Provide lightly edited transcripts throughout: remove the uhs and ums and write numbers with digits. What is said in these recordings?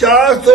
400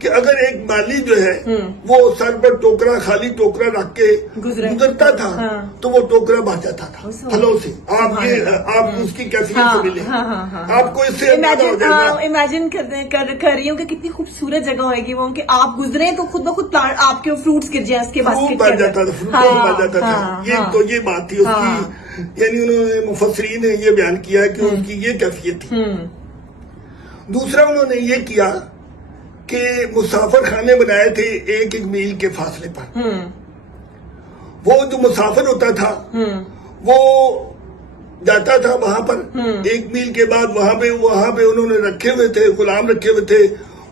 کہ اگر ایک مالی جو ہے وہ سر پر ٹوکرا خالی ٹوکرا رکھ کے گزرتا تھا تو وہ ٹوکرا بھر جاتا تھا پھلوں سے. آپ اس کی کیفیت سے ملے, آپ کو اس سے امیجن کر رہی ہوں کہ کتنی خوبصورت جگہ ہوئے گی وہ کہ آپ گزرے تو خود بخود آپ کے فروٹس گر جائیں اس کے بعد بھر جاتا تھا, فروٹ بھر جاتا تھا. یہ تو یہ بات تھی اس کی, یعنی انہوں نے مفسرین نے یہ بیان کیا ہے کہ ان کی یہ کیفیت تھی. دوسرا انہوں نے یہ کیا کہ مسافر خانے بنائے تھے 1 میل کے فاصلے پر. وہ جو مسافر ہوتا تھا وہ جاتا تھا وہاں پر 1 میل کے بعد وہاں پہ انہوں نے رکھے ہوئے تھے, غلام رکھے ہوئے تھے,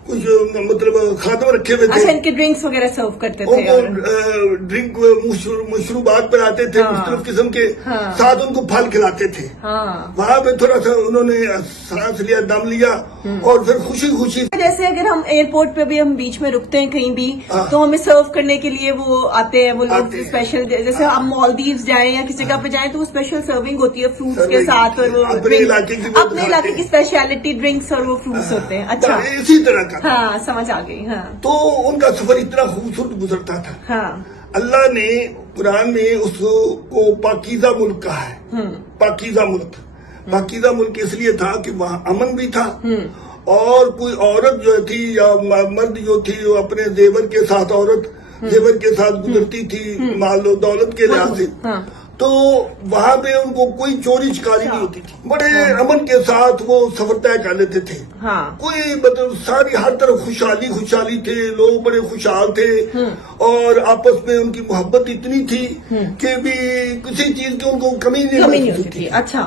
کچھ مطلب خادم رکھے ہوئے تھے. ان کے ڈرنکس وغیرہ سرو کرتے تھے, ان کو ڈرنک مشروبات بناتے تھے مختلف قسم کے, ساتھ ان کو پھل کھلاتے تھے. وہاں پہ تھوڑا سا انہوں نے سانس لیا, دم لیا, اور پھر خوشی خوشی. جیسے اگر ہم ایئرپورٹ پہ بھی ہم بیچ میں رکتے ہیں کہیں بھی تو ہمیں سرو کرنے کے لیے وہ آتے ہیں, وہ لوگ اسپیشل, جیسے ہم مالدیوز جائیں یا کسی جگہ پہ جائیں تو وہ اسپیشل سرونگ ہوتی ہے فروٹس کے ساتھ, اور وہ اپنے علاقے کی اسپیشلٹی ڈرنکس اور وہ فروٹس ہوتے ہیں. اچھا, اسی طرح کا. ہاں سمجھ آ گئی. ہاں, تو ان کا سفر اتنا خوبصورت گزرتا تھا. ہاں, اللہ نے قرآن میں اس کو پاکیزہ ملک کہا ہے. پاکیزہ ملک, پاکیزہ ملک اس لیے تھا کہ وہاں امن بھی تھا, اور کوئی عورت جو تھی یا مرد جو تھی وہ اپنے زیور کے ساتھ, عورت زیور کے ساتھ گزرتی تھی مال و دولت کے لحاظ سے, تو وہاں پہ ان کو کوئی چوری چکاری نہیں ہوتی تھی. بڑے امن کے ساتھ وہ سفر طے کر لیتے تھے. کوئی مطلب ساری ہر طرف خوشحالی تھے, لوگ بڑے خوشحال تھے, اور آپس میں ان کی محبت اتنی تھی کہ بھی کسی چیز کی ان کو کمی نہیں ہوتی تھی. اچھا.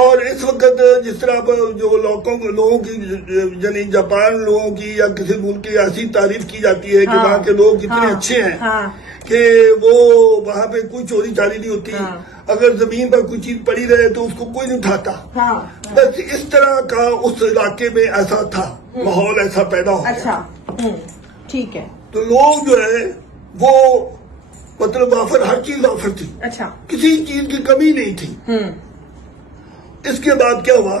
اور اس وقت جس طرح جو لوگوں کی یعنی جاپان لوگوں کی یا کسی ملک کی ایسی تعریف کی جاتی ہے کہ وہاں کے لوگ اتنے اچھے ہیں کہ وہ وہاں پہ کوئی چوری چاری نہیں ہوتی, اگر زمین پر کوئی چیز پڑی رہے تو اس کو کوئی نہیں اٹھاتا. بس اس طرح کا اس علاقے میں ایسا تھا, ماحول ایسا پیدا ہو گیا. اچھا, ٹھیک ہے. تو لوگ جو ہے وہ مطلب ہر چیز آفر تھی. اچھا, کسی چیز کی کمی نہیں تھی. اس کے بعد کیا ہوا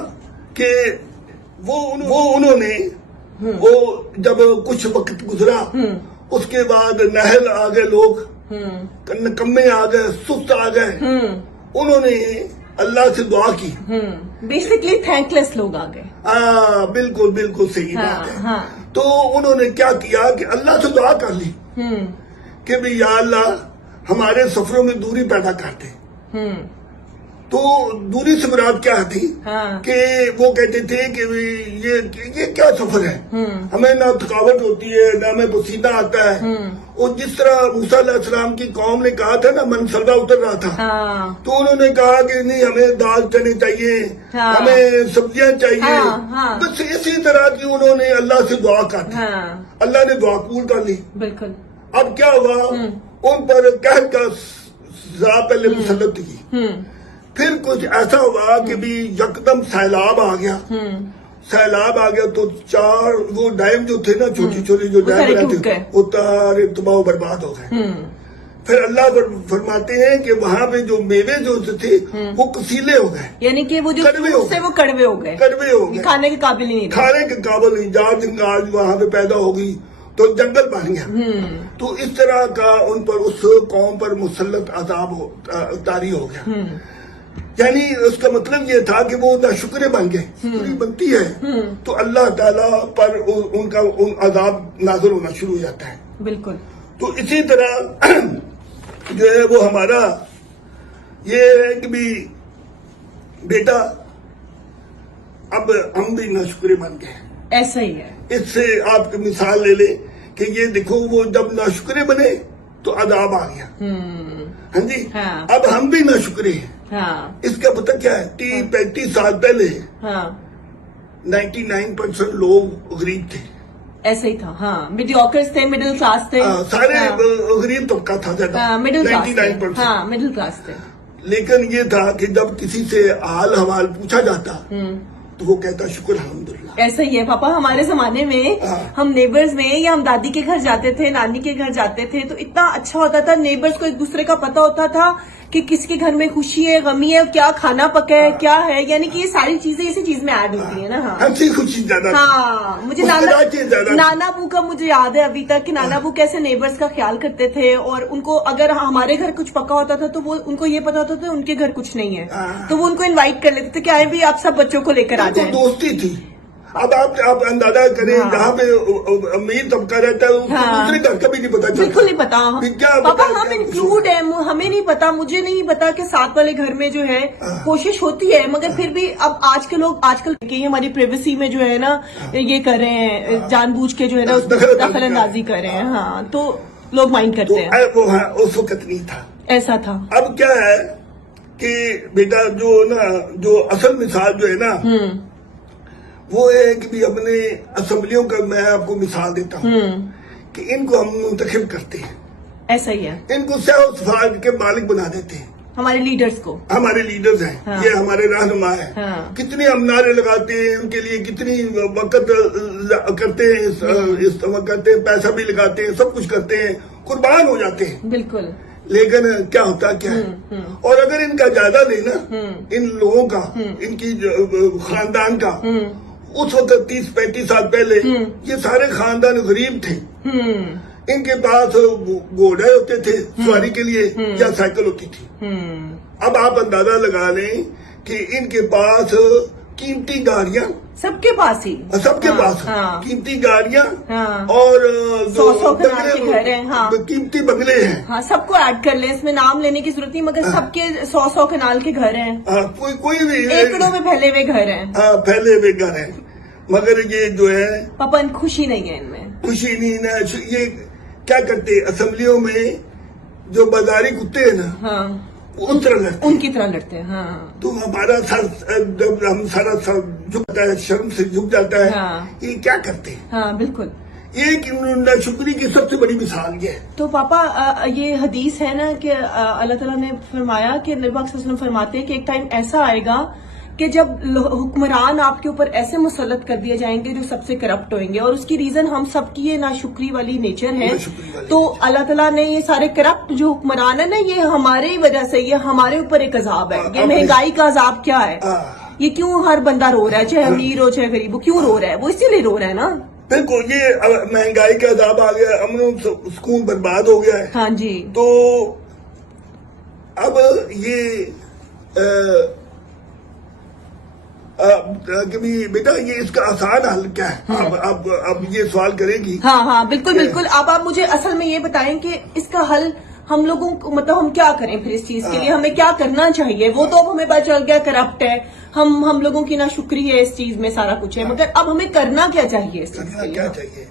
کہ وہ انہوں نے وہ جب کچھ وقت گزرا اس کے بعد نہل آ گئے, لوگ نکمے آ گئے, سست آ گئے. انہوں نے اللہ سے دعا کی. بیسکلی تھینک لیس لوگ آ گئے. بالکل صحیح بات ہے. تو انہوں نے کیا کیا کہ اللہ سے دعا کر لی کہ بھی یا اللہ ہمارے سفروں میں دوری پیدا کر دے. تو دوری سے مراد کیا تھی کہ وہ کہتے تھے کہ یہ کیا سفر ہے, ہمیں نہ تھکاوٹ ہوتی ہے نہ ہمیں پسینہ آتا ہے. اور جس طرح موسیٰ علیہ السلام کی قوم نے کہا تھا نا منصلبہ اتر رہا تھا, تو انہوں نے کہا کہ نہیں ہمیں دال چنے چاہیے, ہمیں سبزیاں چاہیے. بس اسی طرح کی انہوں نے اللہ سے دعا کر دی. اللہ نے دعا قبول کر لی. بالکل. اب کیا ہوا, ان پر قحط کا سزا پہلے مسلط کی. پھر کچھ ایسا ہوا کہ بھی یکدم سیلاب آ گیا. تو 4 وہ ڈیم جو تھے نا, چھوٹی جو ڈیم بنائے تھے وہ سارے تباہ و برباد ہو گئے. پھر اللہ فرماتے ہیں کہ وہاں پہ جو میوے جو تھے وہ کسیلے ہو گئے, یعنی کہ وہ جو کڑوے ہو گئے, کھانے کے قابل نہیں, کھانے کے قابل نہیں. جار جنگال وہاں پہ پیدا ہو گئی تو جنگل بن گیا. تو اس طرح کا ان پر اس قوم پر مسلط عذاب طاری ہو گیا. یعنی اس کا مطلب یہ تھا کہ وہ ناشکرے بن گئے. شکری بنتی ہے تو اللہ تعالیٰ پر ان کا عذاب نازل ہونا شروع ہو جاتا ہے. بالکل. تو اسی طرح جو ہے وہ ہمارا یہ ہے کہ بھی بیٹا اب ہم بھی ناشکرے بن گئے. ایسا ہی ہے. اس سے آپ کی مثال لے لیں کہ یہ دیکھو وہ جب ناشکرے بنے تو عذاب آ گیا. ہاں جی, اب ہم بھی ناشکرے ہیں. اس کا پتہ کیا ہے, 30-35 سال پہلے 99% لوگ غریب تھے. ایسا ہی تھا. میڈیوکرز تھے, مڈل کلاس تھے, سارے غریب طبقہ تھا زیادہ, 99%. مڈل کلاس تھے. لیکن یہ تھا کہ جب کسی سے حال حوال پوچھا جاتا تو وہ کہتا شکر الحمدللہ. ایسا ہی ہے پاپا. ہمارے زمانے میں ہم نیبرز میں یا ہم دادی کے گھر جاتے تھے, نانی کے گھر جاتے تھے, تو اتنا اچھا ہوتا تھا. نیبرز کو ایک دوسرے کا پتا ہوتا تھا کہ کس کے گھر میں خوشی ہے, غمی ہے, کیا کھانا پکا ہے, کیا ہے. یعنی کہ یہ ساری چیزیں اسی چیز میں ایڈ ہوتی ہیں نا. ہاں ہنسی خوشی زیادہ. ہاں مجھے نانا ابو کا مجھے یاد ہے ابھی تک کہ نانا ابو کیسے نیبرز کا خیال کرتے تھے, اور ان کو اگر ہمارے گھر کچھ پکا ہوتا تھا تو وہ ان کو یہ پتا ہوتا تھا ان کے گھر کچھ نہیں ہے, تو وہ ان کو انوائٹ کر لیتے تھے کہ آئے بھی آپ سب بچوں کو لے کر آ جائیں. دوستی تھی. اب آپ اندازہ کریں جہاں پہ امیر طبقہ رہتا ہے اس کو دوسرے گھر کا بھی نہیں پتا چلتا. بالکل نہیں پتا پاپا. ہم انکلوڈ ہیں, ہمیں نہیں پتا, مجھے نہیں پتا کہ ساتھ والے گھر میں جو ہے کوشش ہوتی ہے, مگر پھر بھی اب آج کے لوگ کہ ہماری پریویسی میں جو ہے نا یہ کر رہے ہیں, جان بوجھ کے جو ہے نا دخل اندازی کر رہے ہیں. ہاں تو لوگ مائنڈ کرتے ہیں. وہ اس وقت نہیں تھا, ایسا تھا. اب کیا ہے کہ بیٹا جو اصل مثال جو ہے نا وہ ہے کہ بھی اپنے اسمبلیوں کا میں آپ کو مثال دیتا ہوں کہ ان کو ہم منتخب کرتے ہیں. ایسا ہی ہے. ان کو سیاہ و سفید کے مالک بنا دیتے ہیں. ہمارے لیڈرز کو, ہمارے لیڈرز ہیں, یہ ہمارے رہنما ہیں. کتنے ہم نعرے لگاتے ہیں ان کے لیے, کتنی وقت کرتے ہیں, استعمال کرتے ہیں, پیسہ بھی لگاتے ہیں, سب کچھ کرتے ہیں, قربان ہو جاتے ہیں. بالکل. لیکن کیا ہوتا کیا ہے, اور اگر ان کا جائزہ لینا ان لوگوں کا, ان کی خاندان کا, اس وقت 30-35 سال پہلے یہ سارے خاندان غریب تھے. ان کے پاس گھوڑے ہوتے تھے سواری کے لیے یا سائیکل ہوتی تھی. اب آپ اندازہ لگا لیں کہ ان کے پاس قیمتی گاڑیاں, سب کے پاس ہی, سب کے پاس قیمتی گاڑیاں اور 100 کنال کے گھر ہیں, قیمتی بنگلے ہیں. ہاں سب کو ایڈ کر لیں, اس میں نام لینے کی ضرورت نہیں, مگر سب کے 100 کنال کے گھر ہیں. کوئی بھی ایکڑوں میں پھیلے ہوئے گھر ہیں. پھیلے ہوئے گھر ہیں, مگر یہ جو ہے پاپا خوشی نہیں ہے ان میں. خوشی نہیں ہے. یہ کیا کرتے اسمبلیوں میں جو بازاری کتے ہیں نا ان کی طرح لڑتے ہیں. تو ہمارا سر جب ہم سارا سر جھکتا ہے, شرم سے جھک جاتا ہے. یہ کیا کرتے ہیں. ہاں بالکل. ایک ناشکری کی سب سے بڑی مثال یہ ہے. تو پاپا یہ حدیث ہے نا کہ اللہ تعالیٰ نے فرمایا کہ نبی پاک صلی اللہ علیہ وسلم فرماتے ہیں کہ ایک ٹائم ایسا آئے گا کہ جب حکمران آپ کے اوپر ایسے مسلط کر دیے جائیں گے جو سب سے کرپٹ ہوئیں گے, اور اس کی ریزن ہم سب کی یہ ناشکری والی نیچر ہے. تو اللہ تعالیٰ نے یہ سارے کرپٹ جو حکمران ہے نا, یہ ہمارے ہی وجہ سے, یہ ہمارے اوپر ایک عذاب ہے. یہ مہنگائی کا عذاب کیا ہے, یہ کیوں ہر بندہ رو رہا ہے, چاہے امیر ہو چاہے غریب ہو, کیوں رو رہا ہے؟ وہ اسی لیے رو رہا ہے نا. بالکل. یہ مہنگائی کا عذاب آ گیا, امن و سکون برباد ہو گیا ہے. ہاں جی. تو اب یہ بیٹا یہ اس کا آسان حل کیا ہے, اب یہ سوال کرے گی. ہاں بالکل بالکل. اب آپ مجھے اصل میں یہ بتائیں کہ اس کا حل ہم لوگوں کو, مطلب ہم کیا کریں پھر اس چیز کے لیے, ہمیں کیا کرنا چاہیے. وہ تو اب ہمیں پتا چل گیا کرپٹ ہے, ہم لوگوں کی ناشکری ہے اس چیز میں, سارا کچھ ہے, مگر اب ہمیں کرنا کیا چاہیے اس چیز کے لیے.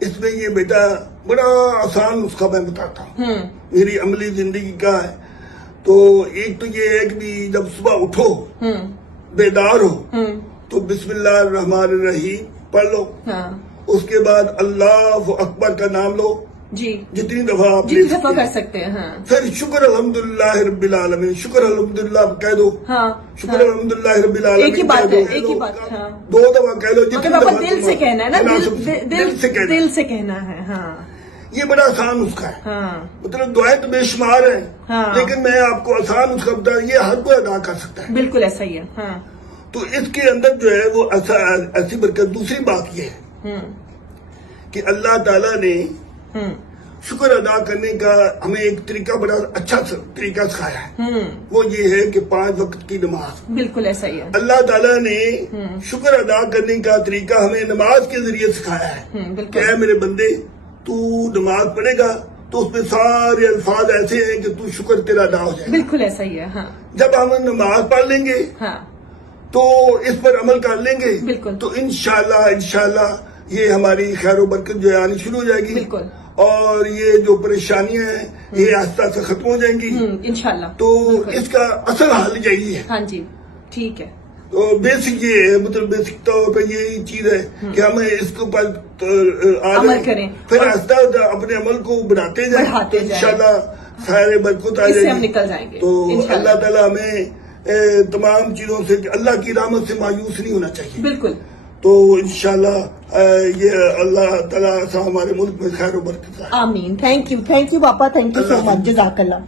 اس میں یہ بیٹا بڑا آسان نسخہ میں بتاتا ہوں, میری عملی زندگی کا ہے. تو ایک تو یہ ہے کہ جب صبح اٹھو, بیدار ہو, تو بسم اللہ الرحمن الرحیم پڑھ لو. اس کے بعد اللہ اکبر کا نام لو, جی جتنی دفعہ آپ کر سکتے ہیں. پھر شکر الحمدللہ رب العالمین, شکر الحمدللہ کہہ دو. شکر الحمدللہ رب العالمین ایک ہی بات ہے, ایک ہی بات. 2 دفعہ کہہ لو, جتنی دفعہ دل سے کہنا ہے نا, دل سے کہنا ہے. یہ بڑا آسان نسخہ ہے. مطلب دعائیں تو بے شمار ہیں, لیکن میں آپ کو آسان نسخہ بتا, یہ ہر کوئی ادا کر سکتا ہے. بالکل ایسا ہی ہے. تو اس کے اندر جو ہے وہ ایسی برکت. دوسری بات یہ ہے کہ اللہ تعالیٰ نے شکر ادا کرنے کا ہمیں ایک طریقہ, بڑا اچھا طریقہ سکھایا ہے. وہ یہ ہے کہ 5 وقت کی نماز. بالکل ایسا ہی ہے. اللہ تعالیٰ نے شکر ادا کرنے کا طریقہ ہمیں نماز کے ذریعے سکھایا ہے کہ اے میرے بندے, تو نماز پڑھے گا تو اس میں سارے الفاظ ایسے ہیں کہ تو شکر تیرا ادا ہو جائے. بالکل ایسا ہی ہے. جب ہم نماز پڑھ لیں گے تو اس پر عمل کر لیں گے, تو انشاءاللہ یہ ہماری خیر و برکت جو ہے آنی شروع ہو جائے گی. بالکل. اور یہ جو پریشانیاں ہیں یہ آہستہ سے ختم ہو جائیں گی انشاءاللہ. تو اس کا اصل حل یہی ہے. ہاں جی ٹھیک ہے. تو بیسک یہ ہے, مطلب بیسک طور پر یہی چیز ہے کہ ہم اس کے اوپر عمل کریں, پھر آہستہ اپنے عمل کو بڑھاتے جائیں. انشاءاللہ سارے برکت آ جائے گی, نکل جائیں گے. تو اللہ تعالیٰ ہمیں تمام چیزوں سے کہ اللہ کی رحمت سے مایوس نہیں ہونا چاہیے. بالکل. تو انشاءاللہ یہ اللہ تعالیٰ ہمارے ملک میں خیر و برکت. آمین. Thank you papa, thank you so much, جزاک اللہ.